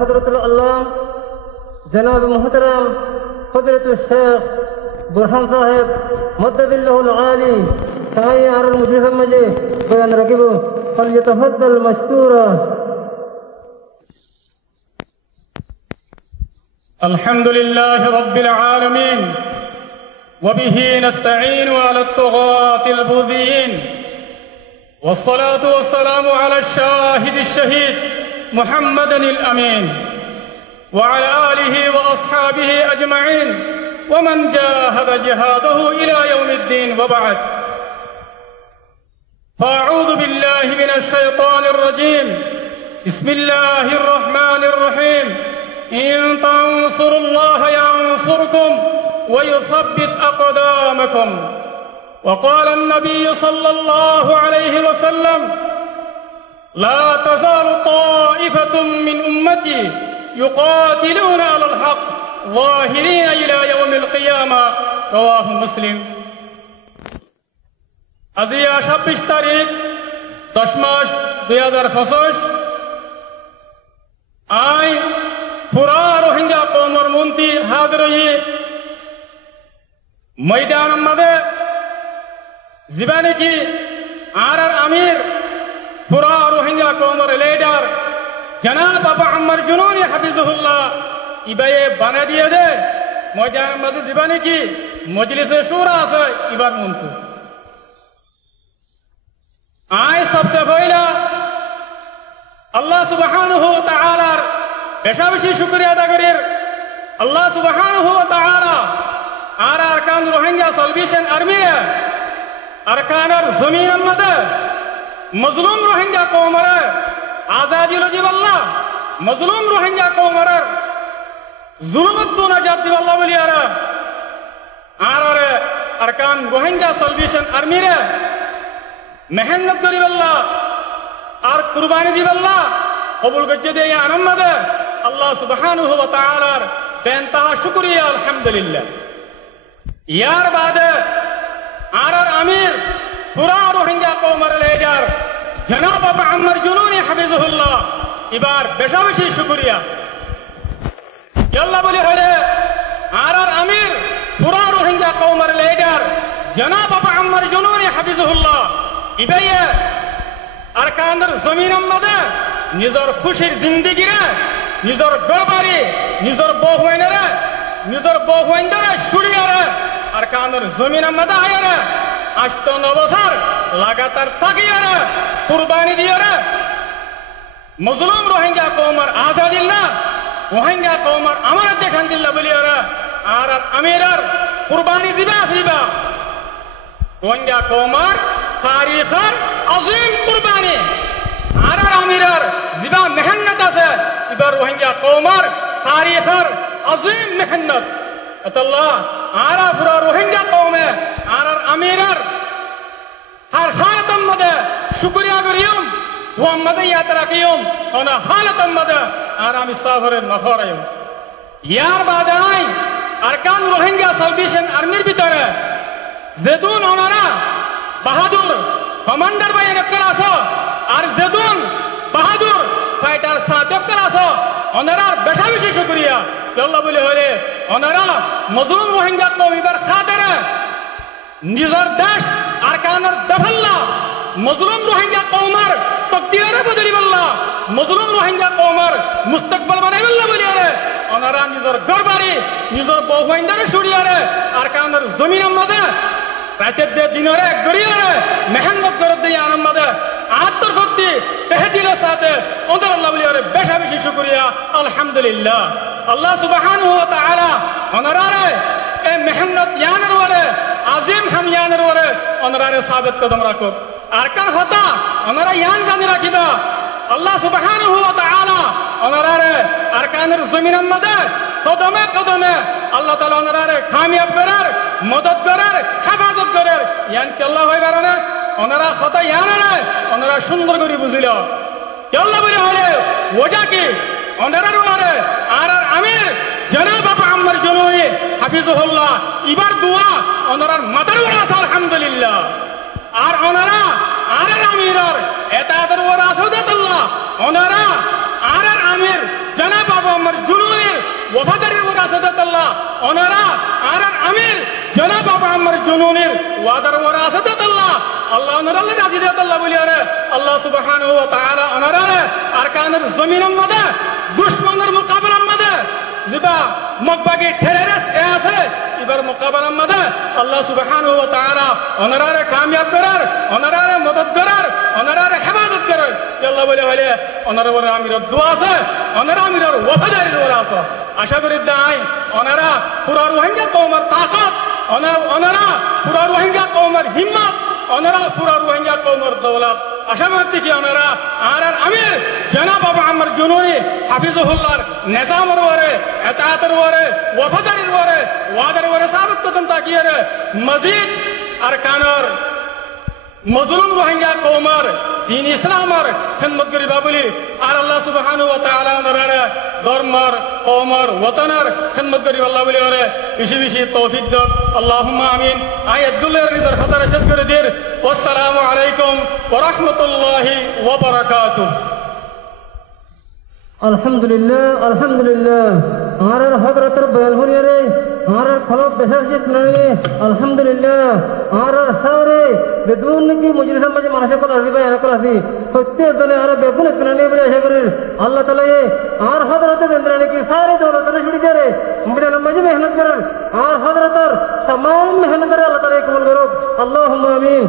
हजरतुल अल्लाम जनाब मोहतरम हजरतुल शेख बुरहान साहेब मद्ददिल्लाहुल आली साई आरल मुजहिद मजे बयान रखिबो फलयतफद्दल मशकूरा। अल्हम्दुलिल्लाहि रब्बिल आलमीन वबिही नस्तईनु अला त्तगातिल बुगीन वस्सलातु वस्सलामु अला शाहिदिश शहीद मुहम्मदिल अमीन व अला आलिहि व अस्हाबिहि अजमईन व मन जाहद जिहादहु इला यौमिद्दीन व बअद। फ़अऊज़ु बिल्लाहि मिनश शैतानिर रजीम। बिस्मिल्लाहिर रहमानिर रहीम। इन तंसुरुल्लाह यंसुरकुम व युथब्बित अक़दामकुम। वक़ाल अन्नबी सल्लल्लाहु अलैहि वसल्लम ला तज़ालु ताइफ़तुम मिन उम्मती युक़ातिलूना अलल हक़ ज़ाहिरीना इला यौमिल क़ियामा। रवाहु मुस्लिम। আজিয়া ২৬ তারিখ ১০ মাস ২০২৫ আই পুরা রোহিঙ্গা কওমর মন্ত্রী হাজির হয়ে ময়দান মাঝে জীবনে কি আর আমির পুরা রোহিঙ্গা কওমর লিডার জনাব আবু আম্মার জুনুনি হাফিজুল্লাহ ইবায়ে বানা দিয়ে দে ময়দান মাঝে জীবনে কি মজলিসে শুরা আছে ইবার মন্ত্রী आए सबसे पहला अल्लाह सुब्हानहु व तआलार बेशा बेशी शुक्रिया अदा करें। अल्लाह सुब्हानहु व तआला आर अरकान रोहिंग्या सल्वेशन आर्मी अरकानर जमीन मदे मजलूम रोहिंग्या कौमर आजादी लजीवल्ला मजलूम रोहिंग्या कौमर जुल्मत तो नजात दिवल्ला बोलियारा आर अरकान रोहिंग्या सल्वेशन आर्मी रे मेहनत करीबल्ला और कुर्बानी दीबल्ला कबूल करके दे या अनमद अल्लाह सुब्हानहु व तआला बेइंतहा शुक्रिया अल्हम्दुलिल्लाह। यार बाद आर अमीर पूरा रोहिंग्या कौमर लीडर जनाब अबू अम्मार जुनूनी हफिजुल्लाह इबार बेशा बेशी शुक्रिया अल्लाह बोले होले आर अमीर पूरा रोहिंग्या कौमर लीडर जनाब अबू अम्मार जुनूनी हफिजुल्लाह इबाये अरकानर जमीन मदे निजर खुशीर जिंदगी रे निजर गरबारी निजर बहुवाइंदरे शुड़िया रे अरकानर जमीन मदे आया रे 8 बছর लगातार ताकिया रे कुर्बानी दिया रे मजलूम रोहिंग्या कौमर आजादिल्ला रोहिंग्या कौमर अमर देखान दिल्ला बोलिया रे आर अमीरर कुर्बानी दिबा सिबा रोहिंग्या कौमर तारीखर अजीम कुर्बानी आर अमीरर जिबा मेहनत আছে इबार रोहिंग्या कौमर तारीखर अजीम मेहनत अल्लाह आर पूरा रोहिंग्या कौमे आर अमीरर हर हालत मदे शुक्रिया करियम मुहम्मद यात्रा कियम और हालत मदे आराम इस्ताफर नखरयम। यार बाद आई अरकान रोहिंग्या सल्वेशन आर्मीर ভিতরে যেদুন ওনারা বাহাদুর কমান্ডার ভাই নকল আসো আর যেদুন বাহাদুর ফাইটার সাদক আসো ওনারা বেশা বেশি শুকরিয়া আল্লাহ বলে হলে ওনারা মজলুম রোহিঙ্গা কওমিবার খাতিরে নিজের দেশ আরকানের দফল্লা মজলুম রোহিঙ্গা কওমার তকদিরে বদলি বল্লা মজলুম রোহিঙ্গা কওমার মুস্তাকবাল বানাই বল্লা বলি আরে ওনারা নিজের ঘরবাড়ি নিজের বহুয়াইন্দারে শুড়িয়ারে আরকানের জমিনের মাঝে রাতের দিনরে গড়িয়ারে মেহনত করে দিয়ে আনন্দে আত্মশক্তি তেহদিলের সাথে ওদের আল্লাহ বলি আরে বেশা বেশি শুকরিয়া আলহামদুলিল্লাহ। আল্লাহ সুবহানাহু ওয়া তাআলা ওনারে এই মেহনত ইয়ানের ওরে আজিম হাম ইয়ানের ওরে ওনারে সাবিত কদম রাখো আরকান হতা ওনারা ইয়ান জানি রাখিবা আল্লাহ সুবহানাহু ওয়া তাআলা ওনারে আরকানের জমিনের মধ্যে কদমে কদমে আল্লাহ তাআলা ওনারে কামিয়াব করার মদদ করার হেফাজত করার ইয়ান কি আল্লাহ হয় বারনে ওনারা হতা ইয়ানে ওনারা সুন্দর করে বুঝিল আল্লাহ বলে হলে ওজা কি ওনারা ওরে আর আমির জনাব আবু আম্মার জুনুনি হাফিজুল্লাহ ইবার দোয়া ওনার মাথার উপর আছে আলহামদুলিল্লাহ। আর ওনারা আর আমিরর এতাদের ওর আসদাতুল্লাহ ওনারা আর আমির জনাব বাবা আমার জুনুনের ওয়াফাদারির ওয়ারাসাত আল্লাহ ওনারা আর আমির জনাব বাবা আমার জুনুনের ওয়াদার ওয়ারাসাত আল্লাহ আল্লাহ ওনারা রাজি দেত আল্লাহ বলি আরে আল্লাহ সুবহানাহু ওয়া তাআলা ওনারা আরকানের জমিনের মধ্যে দুশমনের মোকাবেলার মধ্যে যেটা মক্কাকে ঠেরেস আছে এবার মোকাবেলার মধ্যে আল্লাহ সুবহানাহু ওয়া তাআলা ওনারা কামিয়াব করার ওনারা মদদ করার ওনারা হেফাজত করার আল্লাহ বলে হলে ওনারা বড় আমিরের দোয়া আছে ওনারা আমিরের ওয়াফাদারির ওরা আছে আশা করি দাই ওনারা পুরা রোহিঙ্গা কওমের তাকত ওনারা পুরা রোহিঙ্গা কওমের হিম্মত ওনারা পুরা রোহিঙ্গা কওমের দৌলত আশা করতে কি ওনারা আর আমির জনাব বাবা আমার জুনুনি হাফিজুল্লাহর নিজামের ওরে এতায়াতের ওরে ওয়াফাদারির ওরে ওয়াদার ওরে সাবিত কদম তাকিয়ে রে মজিদ আরকানের মজলুম রোহিঙ্গা কওমের দিন ইসলামের খিদমত করিবা বলি আর আল্লাহ সুবহানাহু ওয়া তাআলা ওনারা ধর্মের কওমের ওয়াতনের খিদমত করিবা আল্লাহ বলি ওরে বেশি বেশি তৌফিক দাও আল্লাহুম্মা আমিন আয়াতুল্লাহ রিজার খাতার শেষ করে দির আসসালামু আলাইকুম ওয়া রাহমাতুল্লাহি ওয়া বারাকাতুহু আলহামদুলিল্লাহ আলহামদুলিল্লাহ আমার হযরতের বয়ান হলিয়ে রে আমার খলব বেশাশিত নাই আলহামদুলিল্লাহ আমার সারে বেদুন কি মজলিসের মাঝে মানুষে কল আসি ভাই এরকম আসি প্রত্যেক দলে আর বেগুন ইতনানি বলে আশা করি আল্লাহ তাআলা আর হযরতের বেন্দ্রানি কি সারে দৌলতের ছুটি করে মিলান মাঝে মেহনত করেন আর হযরতের तमाम मेहनत আল্লাহ তাআলা কবুল করুক আল্লাহুম্মা আমিন